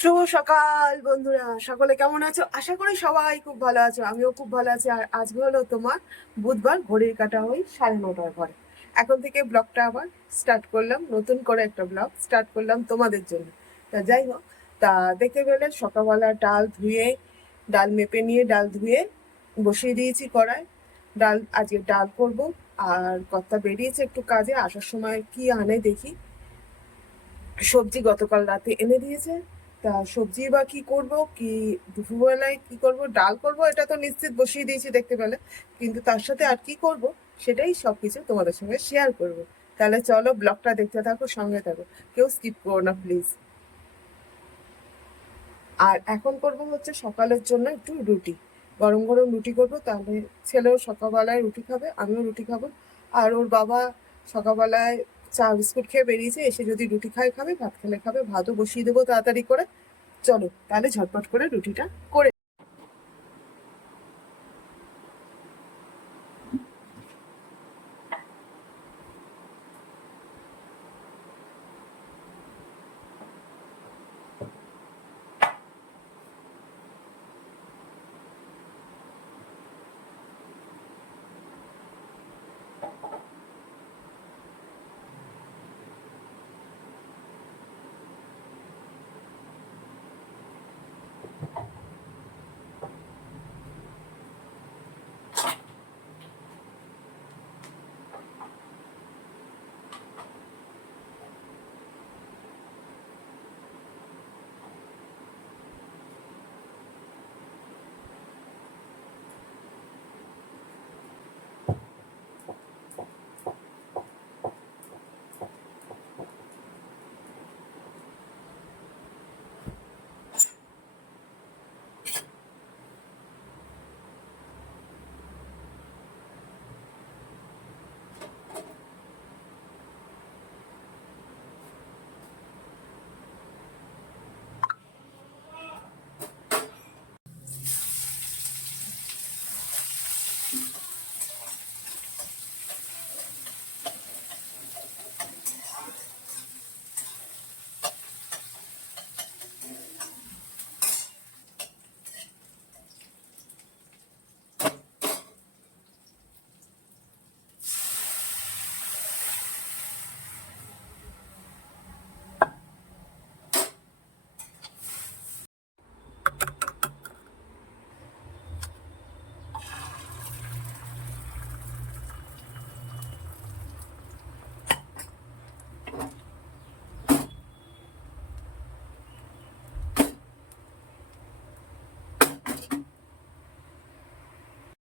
শুভ সকাল বন্ধুরা, সকলে কেমন আছো? আশা করি সবাই খুব ভালো আছো। আমিও খুব ভালো আছি। আর আজকে হলো তোমার বুধবার, ঘড়ির কাঁটা ওই 9:30 ঘরে। এখন থেকে ব্লগটা আবার স্টার্ট করলাম, নতুন করে একটা ব্লগ স্টার্ট করলাম তোমাদের জন্য। তা যাই হোক, তা দেখতে পেলে সকালবেলা ডাল মেপে নিয়ে ডাল ধুয়ে বসিয়ে দিয়েছি কড়ায়। আজকে ডাল করবো। আর কর্তা বেরিয়েছে একটু কাজে, আসার সময় কি আনে দেখি। সবজি গতকাল রাতে এনে দিয়েছে। তা সবজি বা কি করব, কি দুপুরবেলায় কি করব, ডাল করব এটা তো নিশ্চিত বসিয়ে দিয়েছি দেখতে পেলে। কিন্তু তার সাথে আর কি করব সেটাই সবকিছু তোমাদের সঙ্গে শেয়ার করব। তাহলে চলো ব্লগটা দেখতে থাকো, সঙ্গে থাকো, কেউ স্কিপ করো না প্লিজ। আর এখন করব হচ্ছে সকালের জন্য একটু রুটি, গরম গরম রুটি করব। তাহলে ছেলেও সকালবেলায় রুটি খাবে, আমিও রুটি খাবো। আর ওর বাবা সকালবেলায় চা বিস্কুট খেয়ে বেরিয়েছে, এসে যদি রুটি খায় খাবে, ভাত খেলে খাবে। ভাতও বসিয়ে দেবো তাড়াতাড়ি করে। চলো তাহলে ঝটপট করে রুটিটা করে।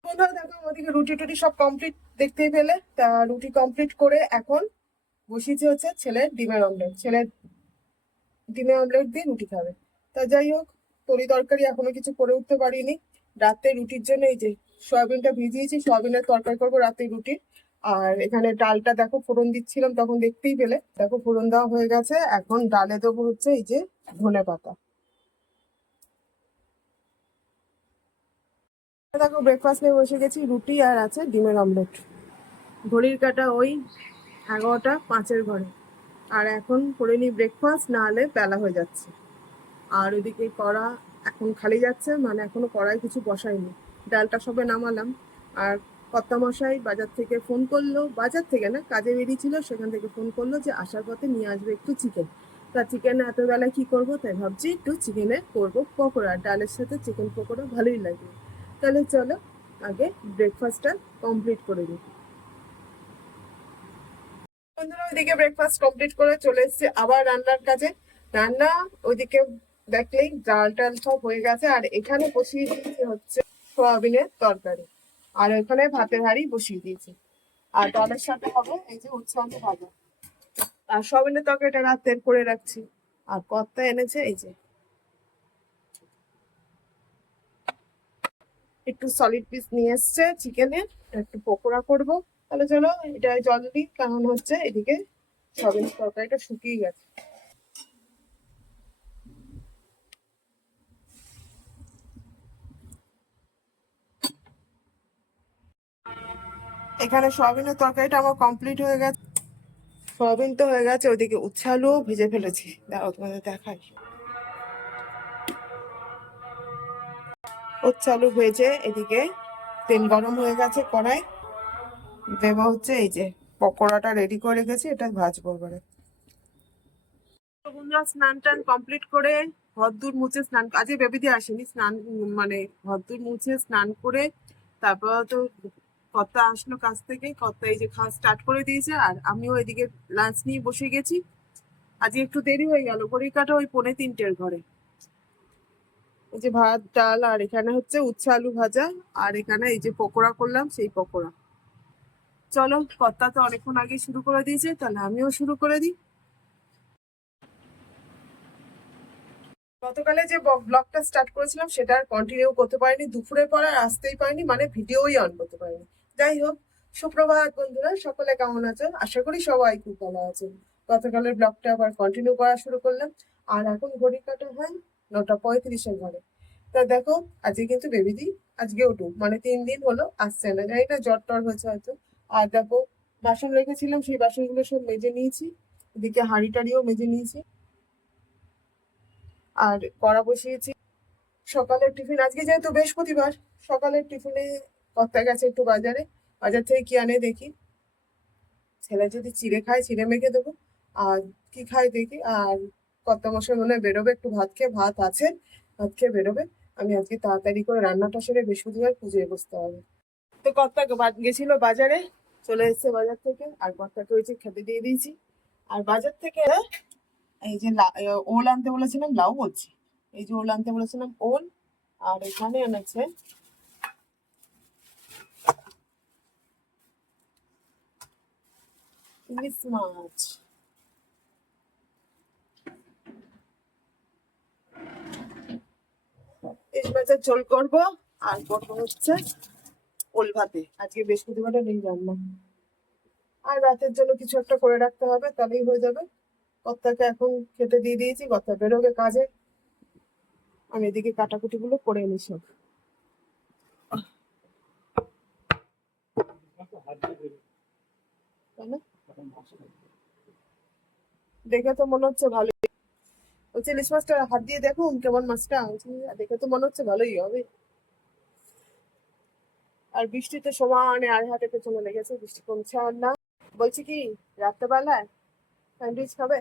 বন্ধুরা দেখো, ওদিকে রুটি টুটি সব কমপ্লিট দেখতেই পেলে। তা রুটি কমপ্লিট করে এখন বসিয়েছে হচ্ছে ছেলের ডিমের অমলেট। ছেলের ডিমের অমলেট দিয়ে রুটি খাবে। তা যাই হোক, তরি তরকারি এখনো কিছু করে উঠতে পারিনি। রাতে রুটির জন্য এই যে সয়াবিনটা ভিজিয়েছি, সয়াবিনের তরকারি করবো রাতে রুটি। আর এখানে ডালটা দেখো ফোড়ন দিচ্ছিলাম তখন দেখতেই পেলে, দেখো ফোড়ন দেওয়া হয়ে গেছে। এখন ডালে দেবো হচ্ছে এই যে ধনেপাতা। দেখো ব্রেকফাস্ট নিয়ে বসে গেছি, রুটি আর আছে ডিমের অমলেট। ঘড়ির কাঁটা ওই 11:05 ঘরে। আর এখন করে নি ব্রেকফাস্ট, না হলে বেলা হয়ে যাচ্ছে। আর ওইদিকে কড়া এখন খালি যাচ্ছে, মানে এখনো কড়াই কিছু বসাইনি। ডালটা সবে নামালাম। আর কর্তামশাই বাজার থেকে ফোন করলো, বাজার থেকে না, কাজে বেরিয়েছিল, সেখান থেকে ফোন করলো যে আসার পথে নিয়ে আসবে একটু চিকেন। তা চিকেন এত বেলায় কি করবো, তাই ভাবছি একটু চিকেনের করবো পকোড়া। ডালের সাথে চিকেন পকোড়া ভালোই লাগে। তাহলে চলো আগে ব্রেকফাস্টটা কমপ্লিট করে দিই। বন্ধুরা ওইদিকে ব্রেকফাস্ট কমপ্লিট করে চলে এসেছে আবার রান্নার কাজে। রান্না ওইদিকে দেখলেই ডাল টাল সব হয়ে গেছে। আর এখানে বসিয়ে দিয়েছি হচ্ছে সোয়াবিনের তরকারি। আর ওখানে ভাতের হাঁড়ি বসিয়ে দিয়েছি। আর ডালের সাথে হবে এই যে উচ্ছে আলু ভাজা। আর সোয়াবিনের তরকারিটা রাতের করে রাখছি। আর কর্তা এনেছে এই যে একটু সলিড পিস নিয়ে এসছে চিকেনের, একটু পকোড়া করব। তাহলে চলো এটা জল দিই, কারণ হচ্ছে এদিকে সোয়াবিনের তরকারিটা শুকিয়ে গেছে। এখানে সয়াবিনের তরকারিটা আমার কমপ্লিট হয়ে গেছে। সয়াবিন তো হয়ে গেছে, ওইদিকে উচ্ছে আলুও ভেজে ফেলেছি, দাঁড়াও তোমাদের দেখাই। উচ্ছে আলু ভেজে এদিকে তেল গরম হয়ে গেছে কড়াই, দেব হচ্ছে এই যে পকোড়াটা রেডি করে রেখেছি, এটা ভাজবো এবারে। বন্ধুরা স্নান টান কমপ্লিট করে ঘরদূর মুছে স্নান, আজকে বেবি দিয়ে আসেনি, স্নান মানে ঘরদূর মুছে স্নান করে তারপর তো কর্তা আসলো কাজ থেকে, কর্তা এই যে খাওয়া স্টার্ট করে দিয়েছে আর আমিও এদিকে লাঞ্চ নিয়ে বসে গেছি। আজকে একটু দেরি হয়ে গেল, ঘড়ির কাটা ওই 2:45 ঘরে। এই যে ভাত ডাল আর এখানে হচ্ছে উচ্ছে আলু ভাজা, আর এখানে এই যে পকোড়া করলাম, সেই পকোড়া। চলো, কর্তা তো অনেকক্ষণ আগে শুরু করে দিয়েছে, তাহলে আমিও শুরু করে দিই। গতকালে যে ব্লগটা স্টার্ট করেছিলাম সেটা আর কন্টিনিউ করতে পারিনি, দুপুরের পর আর আসতেই পারিনি, মানে ভিডিওই অন করতে পারিনি। যাই হোক, সুপ্রভাত বন্ধুরা, সকলে কেমন আছো? আশা করি সবাই খুব ভালো আছে। গতকালের ব্লগটা আবার কন্টিনিউ করা শুরু করলাম, আর এখন ঘড়ি কাটা হয় 9:35 ঘরে। তা দেখো, আজকে কিন্তু বেবিদি আজকে উঠুক, মানে 3 দিন হলো আসছে না, জানি না জ্বর টর হয়েছে হয়তো। আর দেখো, বাসন রেখেছিলাম সেই বাসনগুলো সব মেজে নিয়েছি, এদিকে হাঁড়ি টাড়িও মেজে নিয়েছি, আর কড়া বসিয়েছি। সকালের টিফিন আজকে যেহেতু বৃহস্পতিবার, সকালের টিফিনে কর্তা গেছে একটু বাজারে, বাজার থেকে কি আনে দেখি। ছেলে যদি চিড়ে খায় চিড়ে মেখে দেবো, আর কি খায় দেখি। আর কর্তা মশাই মনে হয় বেরোবে, একটু ভাত খেয়ে, ভাত আছে, ভাত খেয়ে বেরোবে। আমি আজকে তাড়াতাড়ি করে রান্নাটা সেরে বৃহস্পতিবার পুজোয় বসতে হবে। তো কর্তা গেছিল বাজারে, চলে এসেছে বাজার থেকে, আর কর্তাকে ওই যে খেতে দিয়ে দিয়েছি। আর বাজার থেকে এই যে ওল আনতে বলেছিলাম, লাউ বলছি, এই যে ওল আনতে বলেছিলাম ওল, আর এখানে এনেছে ইলিশ মাছ। ইলিশ মাছের ঝোল করবো, আর করবো হচ্ছে ওল ভাতে, আজকে বৃহস্পতিবারে নেই রান্না। আর রাতের জন্য কিছু একটা করে রাখতে হবে, তাহলেই হয়ে যাবে। কর্তাকে এখন খেতে দিয়ে দিয়েছি, কর্তা বেরোবে কাজে, আমি এদিকে কাটাকুটি গুলো করে নিই সব। তাই না? দেখে তো মনে হচ্ছে ভালো, বলছে ইলিশ মাছটা হাত দিয়ে দেখুন কেমন মাছটা, দেখে তো মনে হচ্ছে ভালোই হবে। আর বৃষ্টি তো সমানে আর হাতে পেছনে লেগেছে, বৃষ্টি কমছে আর না। বলছি কি, রাত্রেবেলায় স্যান্ডউইচ খাবে?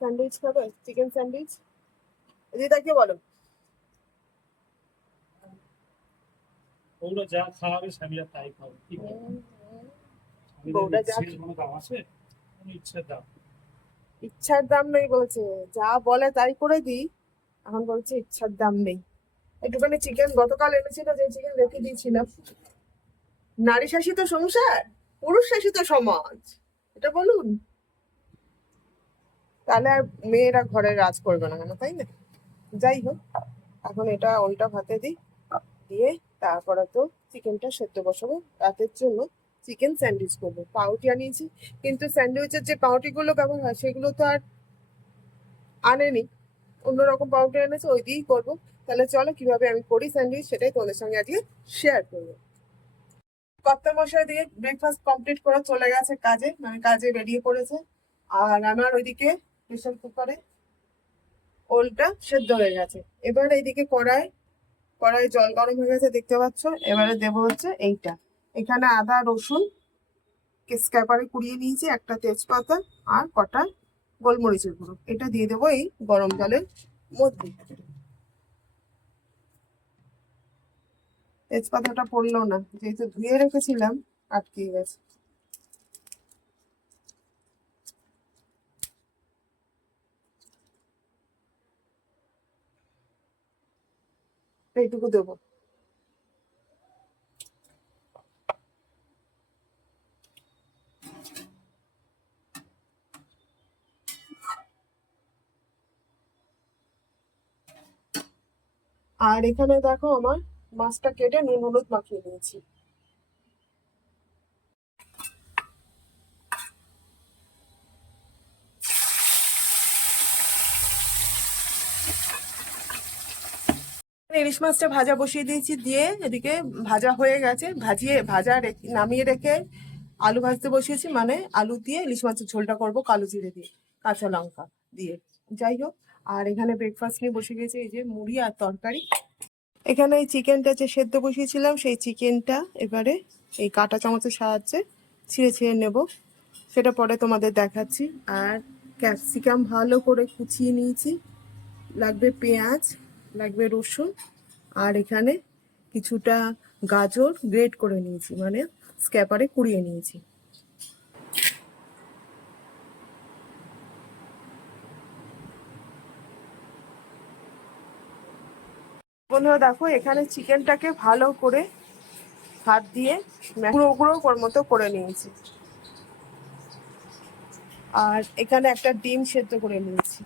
স্যান্ডউইচ খাবে, চিকেন স্যান্ডউইচ? দিদাকে বলো। ওরা যা খাওয়াবে স্বামীরা তাই খাবে, কি করবে? বউটা যা, কোনো দাম আছে? কোনো ইচ্ছের দাম। ইচ্ছার দাম নেই বলছে, যা বলে তাই করে দিই, এখন বলছে ইচ্ছার দাম নেই। একটুখানি চিকেন গতকাল এনেছিল, যে চিকেন রেখে দিয়েছিলাম। নারী শাসিত সংসার, পুরুষ শাসিত সমাজ, এটা বলুন, তাহলে আর মেয়েরা ঘরে রাজ করবে না কেন, তাই না? যাই হোক, এখন এটা ওলটা ভাতে দিই, দিয়ে তারপরে তো চিকেনটা সেদ্ধ বসাবো রাতের জন্য। চিকেন স্যান্ডউইচ করবো, পাউরুটি আনিয়েছি, কিন্তু স্যান্ডউইচের যে পাউরুটিগুলো ব্যবহার হয় সেগুলো তো আর আনেনি, অন্যরকম পাউরুটি এনেছে, ওই দিয়েই করবো। তাহলে চলো কিভাবে আমি করি স্যান্ডউইচ সেটাই তোমাদের সঙ্গে আজকে শেয়ার করবো। কর্তা মশাই দিয়ে ব্রেকফাস্ট কমপ্লিট করে চলে গেছে কাজে, মানে কাজে বেরিয়ে পড়েছে। আর আমার ওইদিকে প্রেশার কুকারে ওলটা সেদ্ধ হয়ে গেছে। এবার এইদিকে কড়াই জল গরম হয়ে গেছে দেখতে পাচ্ছ, এবারে দেবো হচ্ছে এইটা, এখানে আদা রসুন স্ক্যাপারে কুড়িয়ে নিয়েছি, একটা তেজপাতা আর কটা গোলমরিচের গুঁড়ো, এটা দিয়ে দেবো এই গরম জলের মধ্যে। তেজপাতাটা পড়লো না, যেহেতু ধুয়ে রেখেছিলাম আটকে গেছে। এইটুকু দেবো। আর এখানে দেখো আমার মাছটা কেটে নুন হলুদ মাখিয়ে নিয়েছি। ইলিশ মাছটা ভাজা বসিয়ে দিয়েছি, দিয়ে এদিকে ভাজা হয়ে গেছে, নামিয়ে রেখে আলু ভাজতে বসিয়েছি, মানে আলু দিয়ে ইলিশ মাছের ঝোলটা করব কালো জিরে দিয়ে, কাঁচা লঙ্কা দিয়ে। যাই হোক, আর এখানে ব্রেকফাস্ট নিয়ে বসে গেছে, এই যে মুড়ি আর তরকারি, এখানে এই চিকেনটা যে সেদ্ধ বসিয়েছিলাম সেই চিকেনটা এবারে এই কাঁটা চামচের সাহায্যে ছিঁড়ে ছিঁড়ে নেব, সেটা পরে তোমাদের দেখাচ্ছি। আর ক্যাপসিকাম ভালো করে কুচিয়ে নিয়েছি, লাগবে পেঁয়াজ, লাগবে রসুন, আর এখানে কিছুটা গাজর গ্রেট করে নিয়েছি, মানে স্ক্যাপারে কুড়িয়ে নিয়েছি। বন্ধুরা দেখো, এখানে চিকেনটাকে ভালো করে হাত দিয়ে গুঁড়ো গুঁড়ো মতো করে নিয়েছি, আর এখানে একটা ডিম সেদ্ধ করে নিয়েছি।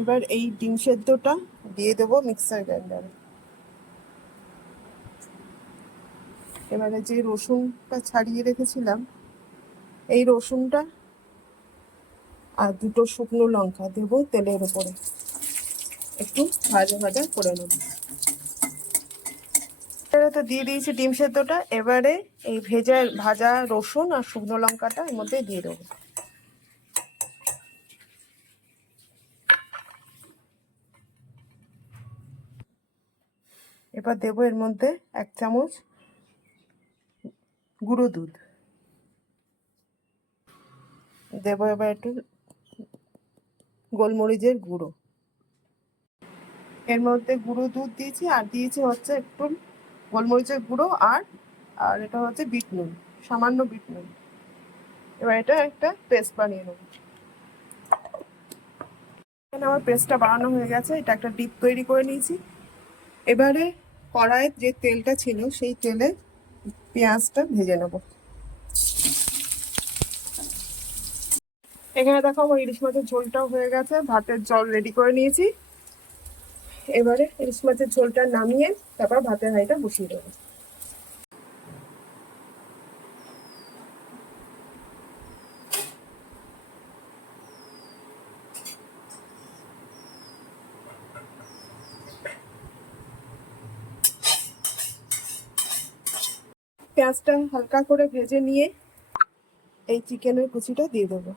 এবার এই ডিম সেদ্ধটা দিয়ে দেবো মিক্সার গ্রাইন্ডারে। এবারে যে রসুনটা ছাড়িয়ে রেখেছিলাম, এই রসুনটা আর দুটো শুকনো লঙ্কা দেবো তেলের উপরে, একটু ভাজা ভাজা করে নেব। তো দিয়ে দিয়েছি ডিম সেদ্ধটা, এবারে এই ভাজা রসুন আর শুকনো লঙ্কাটা এর মধ্যে দিয়ে দেবো। এবার দেবো এর মধ্যে 1 চামচ গুঁড়ো দুধ দেবো, এবার একটু গোলমরিচের গুঁড়ো এর মধ্যে গুঁড়ো দুধ দিয়েছি, আর দিয়েছি হচ্ছে একটু গোলমরিচের গুঁড়ো, আর আর এটা হচ্ছে বিট নুন, সামান্য বিট নুন। এবার এটা একটা পেস্ট বানিয়ে নেব। এখানে আমার পেস্টটা বানানো হয়ে গেছে, এটা একটা ডিপ তৈরি করে নিয়েছি। এবারে কড়াইয়ে যে তেলটা ছিল সেই তেলে পেঁয়াজটা ভেজে নেব। এখানে দেখো আমার ইলিশ মাছের ঝোলটাও হয়ে গেছে, ভাতের জল রেডি করে নিয়েছি। এবারে ইলিশ মাছের ঝোলটা নামিয়ে তারপর ভাতের হাঁড়িটা বসিয়ে দেবো। পেঁয়াজটা হালকা করে ভেজে নিয়ে এই চিকেনের কুচিটা দিয়ে দেবো।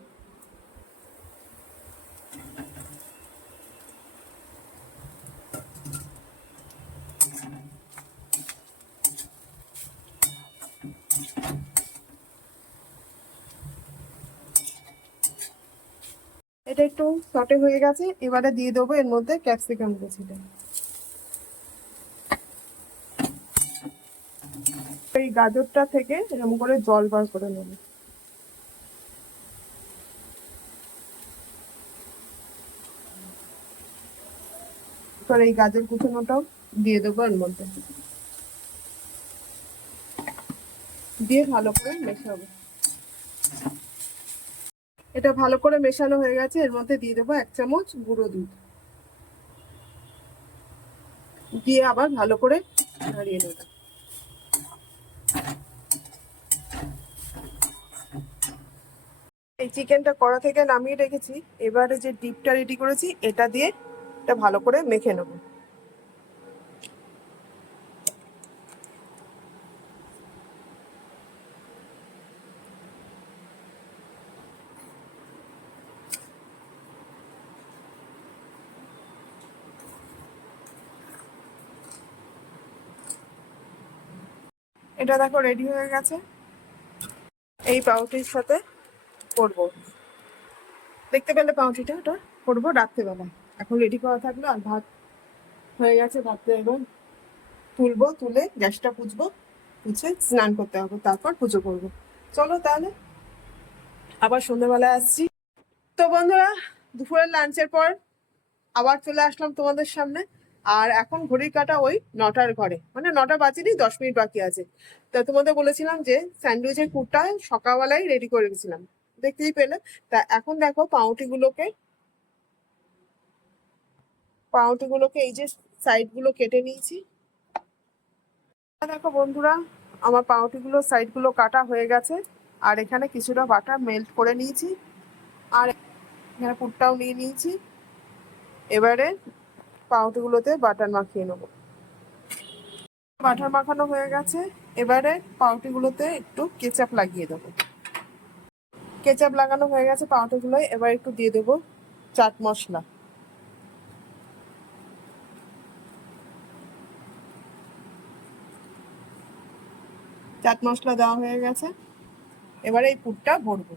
এটা একটু সটে হয়ে গেছে, এবারে দিয়ে দেবো এর মধ্যে ক্যাপসিকাম কুচিটা। এই গাজরটা থেকে এরকম করে জল বার করে নেব। এবার এই গাজর কুচানোটাও দিয়ে দেবো এর মধ্যে, দিয়ে ভালো করে মেশাবো। এটা ভালো করে মেশানো হয়ে গেছে, এর মধ্যে দিয়ে দেবো 1 চামচ গুঁড়ো দুধ, দিয়ে আবার ভালো করে নাড়িয়ে নেব। এই চিকেনটা কড়া থেকে নামিয়ে রেখেছি, এবারে যে ডিপটা রেডি করেছি এটা দিয়ে এটা ভালো করে মেখে নেব। এটা দেখো রেডি হয়ে গেছে, এই পাউরুটির সাথে করব। দেখতে পেলে পাউরুটিটা, ওটা করবো রাত্রেবেলা। এখন রেডি করা থাকলো, আর ভাত হয়ে গেছে, ভাতটা এবার তুলবো, তুলে গ্যাসটা পুছবো, পুছে স্নান করতে হবে, তারপর পুজো করবো। চলো তাহলে আবার সন্ধ্যেবেলা আসছি। তো বন্ধুরা, দুপুরের লাঞ্চের পর আবার চলে আসলাম তোমাদের সামনে। আর এখন ঘড়ির কাঁটা ওই 9টার ঘরে, মানে 9টা বাজেনি, 10 মিনিট বাকি আছে। তা তোমাদের বলেছিলাম যে স্যান্ডউইচের পুরটা সকালবেলায় রেডি করে রেখেছিলাম, দেখতেই পেলে। তা এখন দেখো পাউরুটিগুলোকে এই যে সাইডগুলো কেটে নিয়েছি। দেখো বন্ধুরা, আমার পাউরুটিগুলো সাইডগুলো কাটা হয়ে গেছে, আর এখানে কিছুটা বাটার মেল্ট করে নিয়েছি, আর এখানে পুরটাও নিয়ে নিয়েছি। এবারে পাউরুটিগুলোতে বাটার মাখিয়ে নেবো। বাটার মাখানো হয়ে গেছে, এবারে পাউরুটিগুলোতে একটু কেচাপ লাগিয়ে দেবো। কেচাপ লাগানো হয়ে গেছে পাউরুটিগুলোয়, এবার একটু দিয়ে দেবো চাট মশলা। চাট মশলা দেওয়া হয়ে গেছে, এবারে এই পুরটা ভরবো।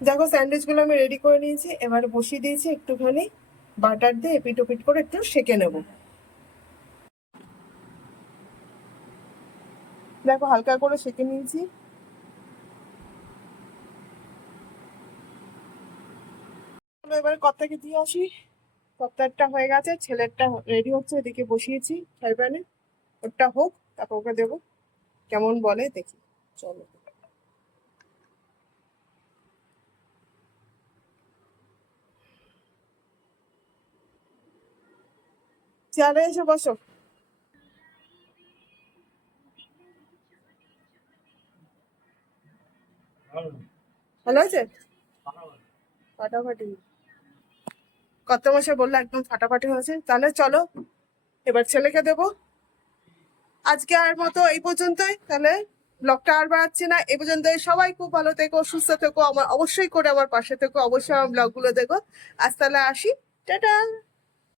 দেখো স্যান্ডউইচগুলো আমি রেডি করে নিয়েছি, এবারে বসিয়ে দিয়েছি একটুখানি বাটার দিয়ে এপিট ওপিট করে একটু সেঁকে নেব। দেখো হালকা করে সেঁকে নিয়েছি। এবারে কর্তাকে দিয়ে আসি। কর্তারটা হয়ে গেছে, ছেলেরটা রেডি হচ্ছে, এদিকে বসিয়েছি ফ্রাই প্যানে। ওটা হোক, তারপর ওকে দেবো, কেমন বলে দেখি। চলো চেয়ারে এসে বসো। ভালো হয়েছে? ফাটাফাটি। কত মাসে বললো একদম ফাটাফাটি হয়েছে। তাহলে চলো এবার ছেলেকে দেবো। আজকে আর মতো এই পর্যন্তই, তাহলে ব্লগটা আর বাড়াচ্ছি না, এই পর্যন্তই। সবাই খুব ভালো থেকো, সুস্থ থেকো, আমার অবশ্যই করে আমার পাশে থেকো, অবশ্যই আমার ব্লগগুলো দেখো। আজ তাহলে আসি, টাটা।